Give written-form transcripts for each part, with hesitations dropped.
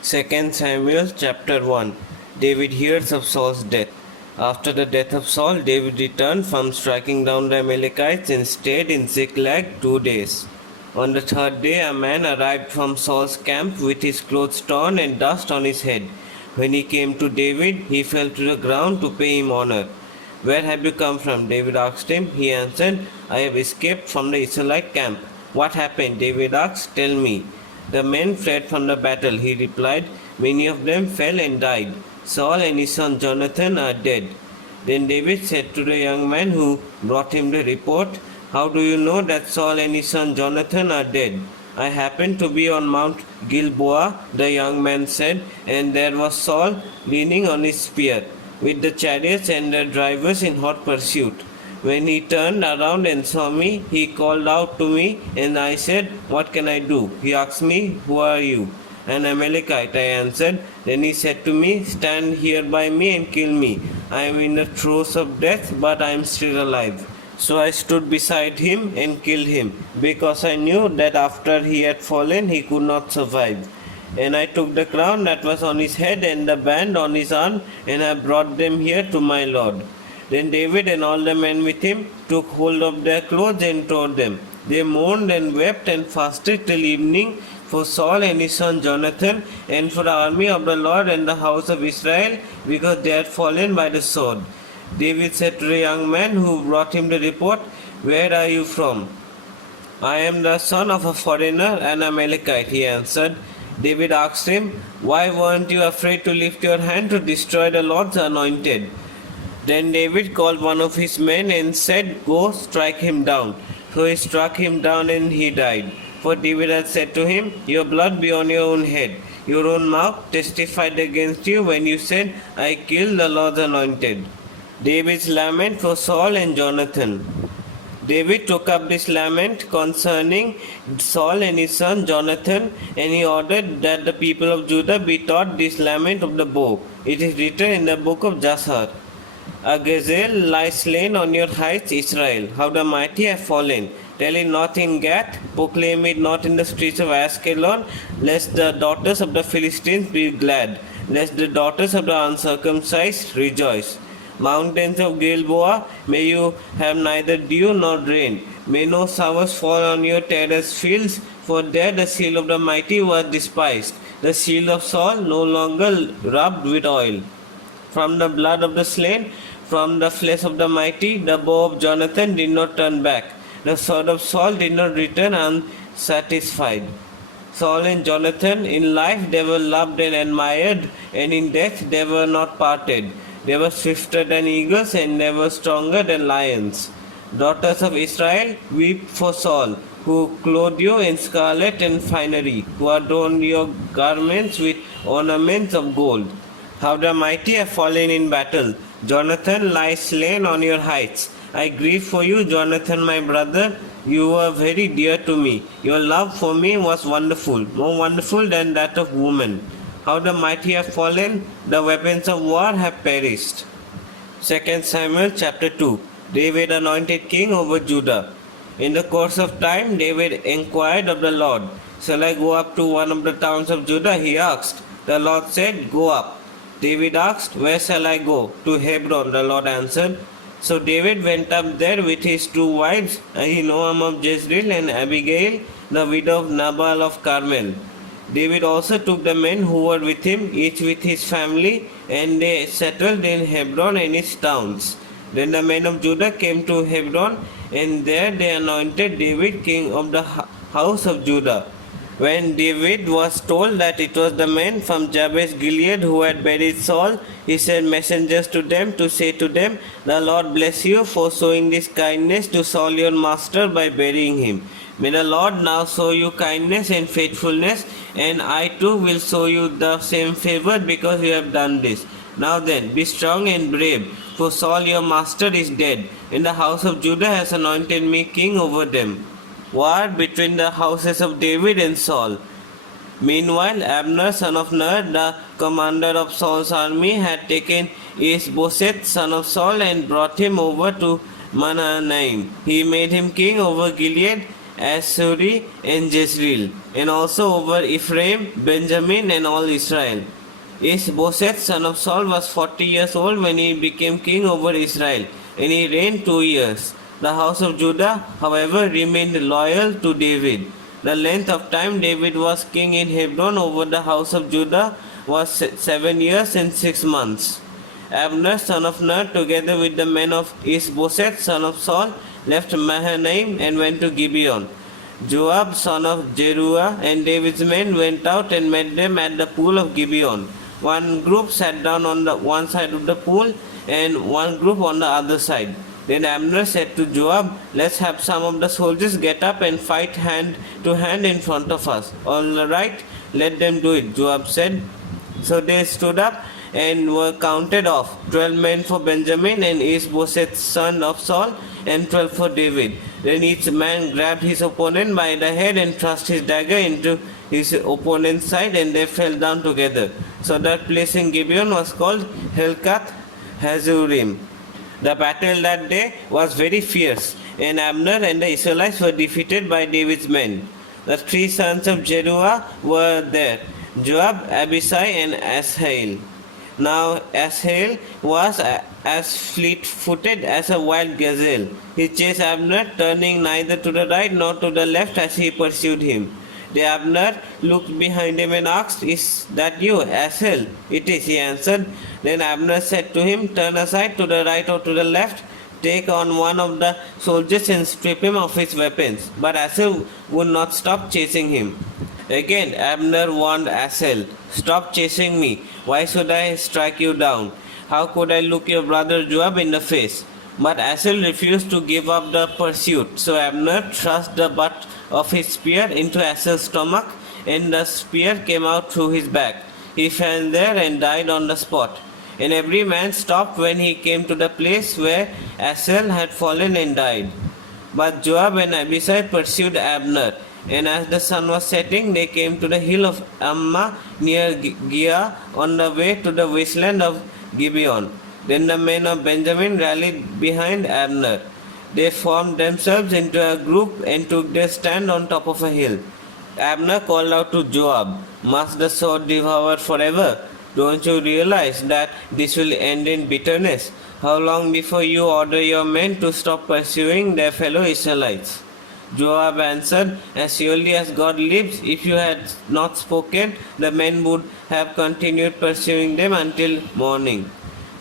2 Samuel chapter 1. David hears of Saul's death. After the death of Saul, David returned from striking down the Amalekites and stayed in Ziklag 2 days. On the third day, a man arrived from Saul's camp with his clothes torn and dust on his head. When he came to David, he fell to the ground to pay him honor. "Where have you come from?" David asked him. He answered, "I have escaped from the Israelite camp." "What happened?" David asked. "Tell me." "The men fled from the battle," he replied. "Many of them fell and died. Saul and his son Jonathan are dead." Then David said to the young man who brought him the report, "How do you know that Saul and his son Jonathan are dead?" "I happened to be on Mount Gilboa," the young man said, "and there was Saul leaning on his spear, with the chariots and their drivers in hot pursuit. When he turned around and saw me, he called out to me, and I said, 'What can I do?' He asked me, 'Who are you?' 'An Amalekite,' I answered. Then he said to me, 'Stand here by me and kill me. I am in the throes of death, but I am still alive.' So I stood beside him and killed him, because I knew that after he had fallen he could not survive. And I took the crown that was on his head and the band on his arm, and I brought them here to my Lord." Then David and all the men with him took hold of their clothes and tore them. They mourned and wept and fasted till evening for Saul and his son Jonathan, and for the army of the Lord and the house of Israel, because they had fallen by the sword. David said to the young man who brought him the report, "Where are you from?" "I am the son of a foreigner, an Amalekite," he answered. David asked him, "Why weren't you afraid to lift your hand to destroy the Lord's anointed?" Then David called one of his men and said, "Go, strike him down." So he struck him down and he died. For David had said to him, "Your blood be on your own head. Your own mouth testified against you when you said, 'I killed the Lord's anointed.'" David's lament for Saul and Jonathan. David took up this lament concerning Saul and his son Jonathan, and he ordered that the people of Judah be taught this lament of the bow. It is written in the book of Jasher. "A gazelle lies slain on your heights, Israel. How the mighty have fallen. Tell it not in Gath, proclaim it not in the streets of Ashkelon, lest the daughters of the Philistines be glad, lest the daughters of the uncircumcised rejoice. Mountains of Gilboa, may you have neither dew nor rain. May no showers fall on your terraced fields, for there the seal of the mighty was despised, the seal of Saul no longer rubbed with oil. From the blood of the slain, from the flesh of the mighty, the bow of Jonathan did not turn back. The sword of Saul did not return unsatisfied." Saul and Jonathan, in life they were loved and admired, and in death they were not parted. They were swifter than eagles, and they were stronger than lions. Daughters of Israel, weep for Saul, who clothed you in scarlet and finery, who adorned your garments with ornaments of gold. How the mighty have fallen in battle. Jonathan lies slain on your heights. I grieve for you, Jonathan, my brother. You were very dear to me. Your love for me was wonderful, more wonderful than that of woman. How the mighty have fallen, the weapons of war have perished. 2 Samuel chapter 2. David anointed king over Judah. In the course of time, David inquired of the Lord, "Shall I go up to one of the towns of Judah?" he asked. The Lord said, "Go up." David asked, "Where shall I go?" "To Hebron," the Lord answered. So David went up there with his 2 wives, Ahinoam of Jezreel and Abigail, the widow of Nabal of Carmel. David also took the men who were with him, each with his family, and they settled in Hebron and its towns. Then the men of Judah came to Hebron, and there they anointed David king of the house of Judah. When David was told that it was the men from Jabesh Gilead who had buried Saul, he sent messengers to them to say to them, "The Lord bless you for showing this kindness to Saul your master by burying him. May the Lord now show you kindness and faithfulness, and I too will show you the same favor because you have done this. Now then, be strong and brave, for Saul your master is dead, and the house of Judah has anointed me king over them." War between the houses of David and Saul. Meanwhile, Abner, son of Ner, the commander of Saul's army, had taken Ishbosheth, son of Saul, and brought him over to Mahanaim. He made him king over Gilead, Ashuri, and Jezreel, and also over Ephraim, Benjamin, and all Israel. Ishbosheth, son of Saul, was 40 years old when he became king over Israel, and he reigned 2 years. The house of Judah, however, remained loyal to David. The length of time David was king in Hebron over the house of Judah was 7 years and 6 months. Abner, son of Ner, together with the men of Ishbosheth, son of Saul, left Mahanaim and went to Gibeon. Joab, son of Jeruah, and David's men went out and met them at the pool of Gibeon. One group sat down on the one side of the pool and one group on the other side. Then Abner said to Joab, "Let's have some of the soldiers get up and fight hand to hand in front of us." "All right, let them do it," Joab said. So they stood up and were counted off, 12 men for Benjamin and Ishbosheth, son of Saul, and 12 for David. Then each man grabbed his opponent by the head and thrust his dagger into his opponent's side, and they fell down together. So that place in Gibeon was called Helkath Hazurim. The battle that day was very fierce, and Abner and the Israelites were defeated by David's men. The 3 sons of Jeruah were there, Joab, Abishai, and Asahel. Now Asahel was as fleet-footed as a wild gazelle. He chased Abner, turning neither to the right nor to the left as he pursued him. The Abner looked behind him and asked, "Is that you, Asahel?" "It is," he answered. Then Abner said to him, "Turn aside to the right or to the left. Take on one of the soldiers and strip him of his weapons." But Asahel would not stop chasing him. Again Abner warned Asahel, "Stop chasing me. Why should I strike you down? How could I look your brother Joab in the face?" But Asahel refused to give up the pursuit. So Abner thrust the butt of his spear into Asahel's stomach, and the spear came out through his back. He fell there and died on the spot. And every man stopped when he came to the place where Asahel had fallen and died. But Joab and Abishai pursued Abner, and as the sun was setting, they came to the hill of Ammah near Giah on the way to the wasteland of Gibeon. Then the men of Benjamin rallied behind Abner. They formed themselves into a group and took their stand on top of a hill. Abner called out to Joab, "Must the sword devour forever? Don't you realize that this will end in bitterness? How long before you order your men to stop pursuing their fellow Israelites?" Joab answered, "As surely as God lives, if you had not spoken, the men would have continued pursuing them until morning."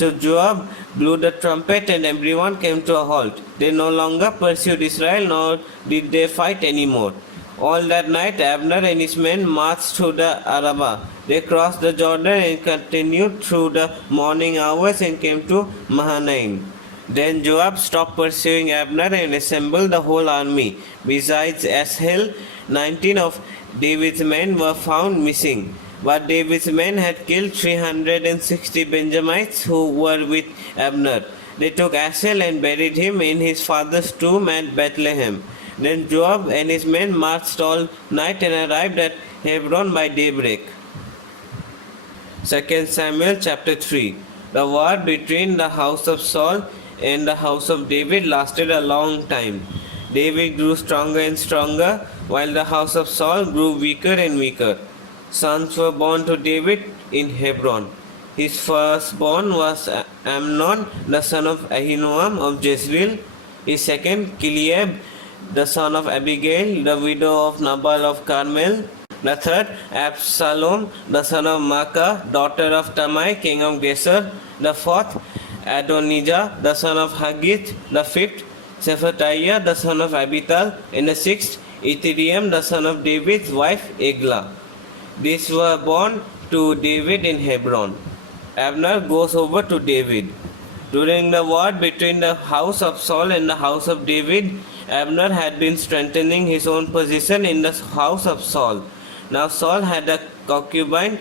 So Joab blew the trumpet, and everyone came to a halt. They no longer pursued Israel, nor did they fight anymore. All that night Abner and his men marched through the Arabah. They crossed the Jordan and continued through the morning hours and came to Mahanaim. Then Joab stopped pursuing Abner and assembled the whole army. Besides Asahel, 19 of David's men were found missing. But David's men had killed 360 Benjamites who were with Abner. They took Asahel and buried him in his father's tomb at Bethlehem. Then Joab and his men marched all night and arrived at Hebron by daybreak. 2 Samuel chapter 3. The war between the house of Saul and the house of David lasted a long time. David grew stronger and stronger, while the house of Saul grew weaker and weaker. Sons were born to David in Hebron. His firstborn was Amnon, the son of Ahinoam of Jezreel. His second, Kiliab, the son of Abigail, the widow of Nabal of Carmel. The third, Absalom, the son of Maacah, daughter of Tamai, king of Gesur. The fourth, Adonijah, the son of Haggith. The fifth, Shephatiah, the son of Abital. And the sixth, Ithream, the son of David's wife, Eglah. These were born to David in Hebron. Abner goes over to David. During the war between the house of Saul and the house of David, Abner had been strengthening his own position in the house of Saul. Now Saul had a concubine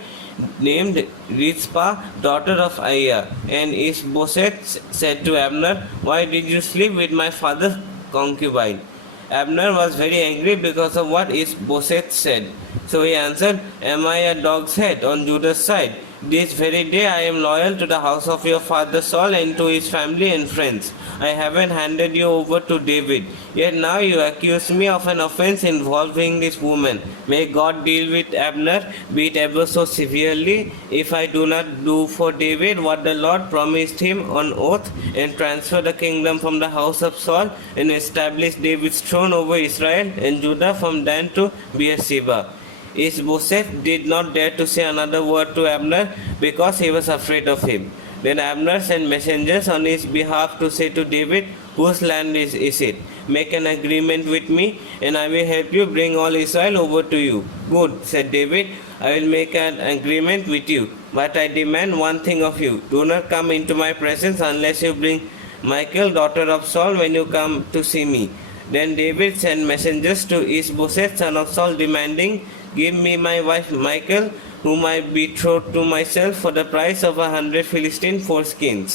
named Rizpah, daughter of Aiah, and Ishbosheth said to Abner, "Why did you sleep with my father's concubine?" Abner was very angry because of what Ishbosheth said. So he answered, "Am I a dog's head on Judah's side? This very day I am loyal to the house of your father Saul and to his family and friends. I haven't handed you over to David. Yet now you accuse me of an offense involving this woman. May God deal with Abner, be it ever so severely, if I do not do for David what the Lord promised him on oath, and transfer the kingdom from the house of Saul, and establish David's throne over Israel and Judah from Dan to Beersheba. Ishbosheth did not dare to say another word to Abner because he was afraid of him. Then Abner sent messengers on his behalf to say to David, "Whose land is it? Make an agreement with me, and I will help you bring all Israel over to you." "Good," said David, "I will make an agreement with you, but I demand one thing of you. Do not come into my presence unless you bring Michal, daughter of Saul, when you come to see me." Then David sent messengers to Ishbosheth, son of Saul, demanding, "Give me my wife Michal, whom I betrothed to myself for the price of 100 Philistine foreskins."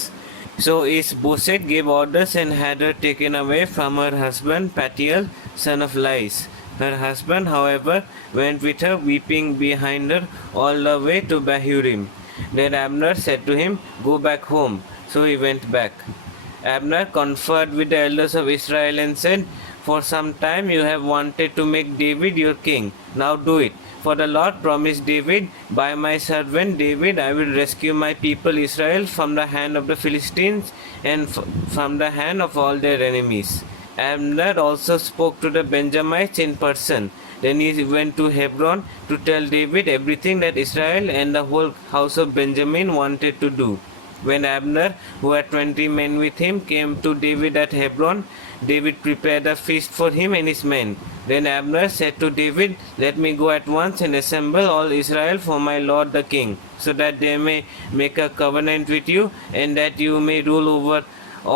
So Ishbosheth gave orders and had her taken away from her husband Paltiel, son of Lais. Her husband, however, went with her, weeping behind her all the way to Bahurim. Then Abner said to him, "Go back home." So he went back. Abner conferred with the elders of Israel and said, "For some time you have wanted to make David your king. Now do it. For the Lord promised David, 'By my servant David I will rescue my people Israel from the hand of the Philistines and from the hand of all their enemies.'" Abner also spoke to the Benjamites in person. Then he went to Hebron to tell David everything that Israel and the whole house of Benjamin wanted to do. When Abner, who had 20 men with him, came to David at Hebron, David prepared a feast for him and his men. Then Abner said to David, "Let me go at once and assemble all Israel for my lord the king, so that they may make a covenant with you, and that you may rule over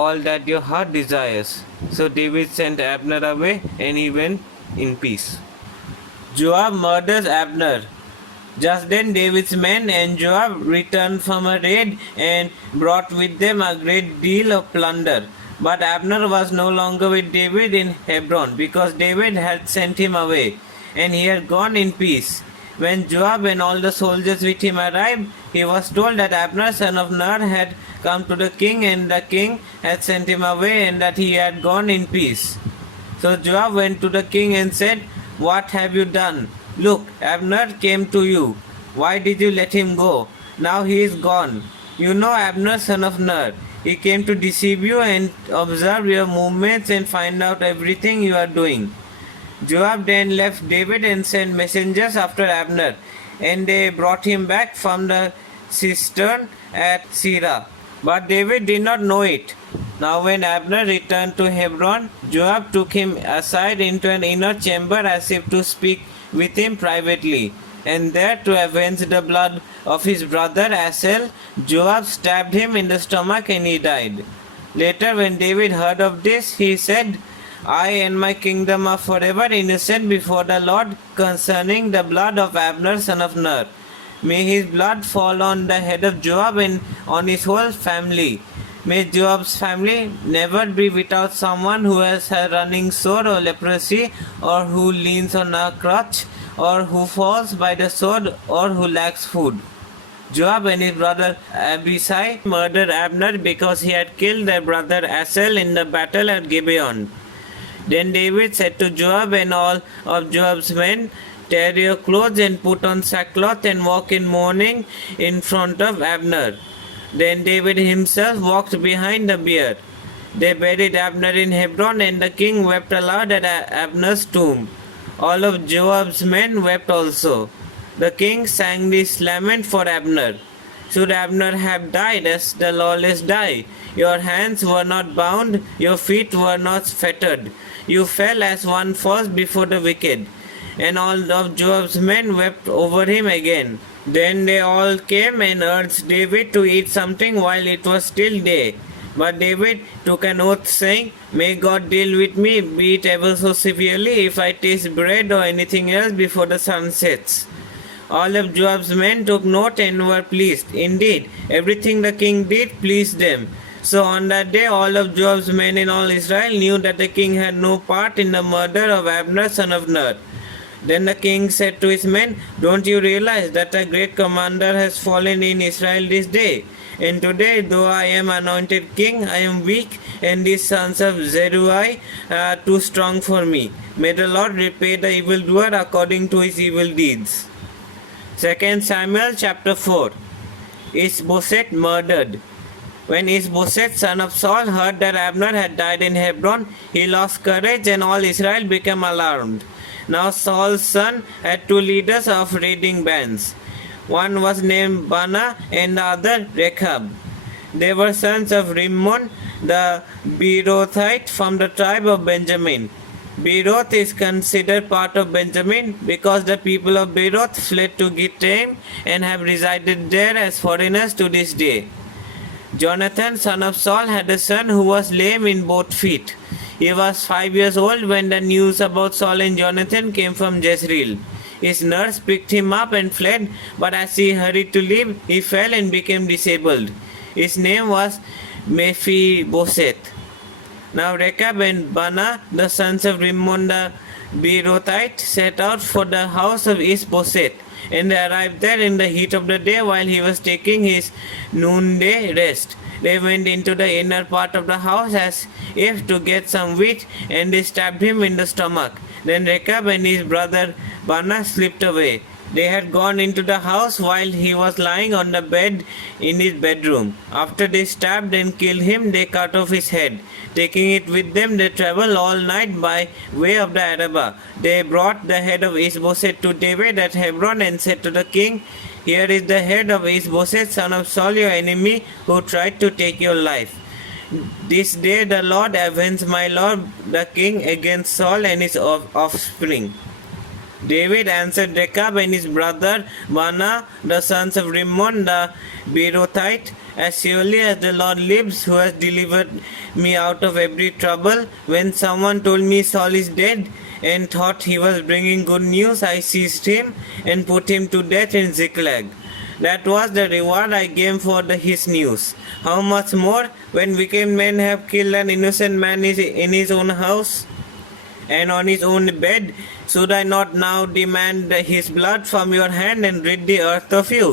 all that your heart desires." So David sent Abner away, and he went in peace. Joab murders Abner. Just then David's men and Joab returned from a raid and brought with them a great deal of plunder. But Abner was no longer with David in Hebron, because David had sent him away, and he had gone in peace. When Joab and all the soldiers with him arrived, he was told that Abner son of Ner had come to the king, and the king had sent him away, and that he had gone in peace. So Joab went to the king and said, "What have you done? Look, Abner came to you. Why did you let him go? Now he is gone. You know Abner son of Ner. He came to deceive you and observe your movements and find out everything you are doing." Joab then left David and sent messengers after Abner, and they brought him back from the cistern at Sirah. But David did not know it. Now when Abner returned to Hebron, Joab took him aside into an inner chamber as if to speak with him privately. And there, to avenge the blood of his brother Asahel, Joab stabbed him in the stomach, and he died. Later, when David heard of this, he said, "I and my kingdom are forever innocent before the Lord concerning the blood of Abner son of Ner. May his blood fall on the head of Joab and on his whole family. May Joab's family never be without someone who has a running sore or leprosy, or who leans on a crutch, or who falls by the sword, or who lacks food." Joab and his brother Abishai murdered Abner because he had killed their brother Asahel in the battle at Gibeon. Then David said to Joab and all of Joab's men, "Tear your clothes and put on sackcloth and walk in mourning in front of Abner." Then David himself walked behind the bier. They buried Abner in Hebron, and the king wept aloud at Abner's tomb. All of Joab's men wept also. The king sang this lament for Abner: "Should Abner have died as the lawless die? Your hands were not bound, your feet were not fettered. You fell as one falls before the wicked." And all of Joab's men wept over him again. Then they all came and urged David to eat something while it was still day. But David took an oath, saying, "May God deal with me, be it ever so severely, if I taste bread or anything else before the sun sets." All of Joab's men took note and were pleased. Indeed, everything the king did pleased them. So on that day all of Joab's men in all Israel knew that the king had no part in the murder of Abner son of Ner. Then the king said to his men, "Don't you realize that a great commander has fallen in Israel this day? And today, though I am anointed king, I am weak, and these sons of Zeruiah are too strong for me. May the Lord repay the evildoer according to his evil deeds." 2 Samuel chapter 4. Ishbosheth murdered. When Ishbosheth, son of Saul, heard that Abner had died in Hebron, he lost courage and all Israel became alarmed. Now Saul's son had two leaders of raiding bands. One was named Bana and the other Rechab. They were sons of Rimmon, the Beerothite from the tribe of Benjamin. Beeroth is considered part of Benjamin because the people of Beeroth fled to Gittaim and have resided there as foreigners to this day. Jonathan, son of Saul, had a son who was lame in both feet. He was 5 years old when the news about Saul and Jonathan came from Jezreel. His nurse picked him up and fled, but as he hurried to leave, he fell and became disabled. His name was Mephibosheth. Now Rechab and Bana, the sons of Rimmon the Beerothite, set out for the house of Ishbosheth, and they arrived there in the heat of the day while he was taking his noonday rest. They went into the inner part of the house as if to get some wheat, and they stabbed him in the stomach. Then Rechab and his brother Bana slipped away. They had gone into the house while he was lying on the bed in his bedroom. After they stabbed and killed him, they cut off his head. Taking it with them, they traveled all night by way of the Arabah. They brought the head of Ishbosheth to David at Hebron and said to the king, "Here is the head of Ishbosheth, son of Saul, your enemy, who tried to take your life. This day the Lord avenged my lord the king against Saul and his offspring." David answered Rechab and his brother Bana, the sons of Rimmon the Beerothite, "As surely as the Lord lives, who has delivered me out of every trouble, when someone told me Saul is dead and thought he was bringing good news, I seized him and put him to death in Ziklag. That was the reward I gave for his news. How much more when wicked men have killed an innocent man in his own house and on his own bed? Should I not now demand his blood from your hand and rid the earth of you?"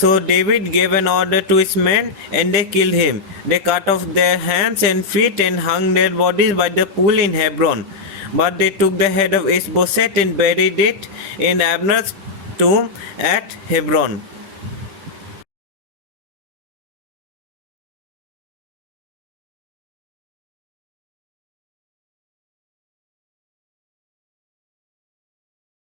So David gave an order to his men, and they killed him. They cut off their hands and feet and hung their bodies by the pool in Hebron. But they took the head of Ishbosheth and buried it in Abner's tomb at Hebron.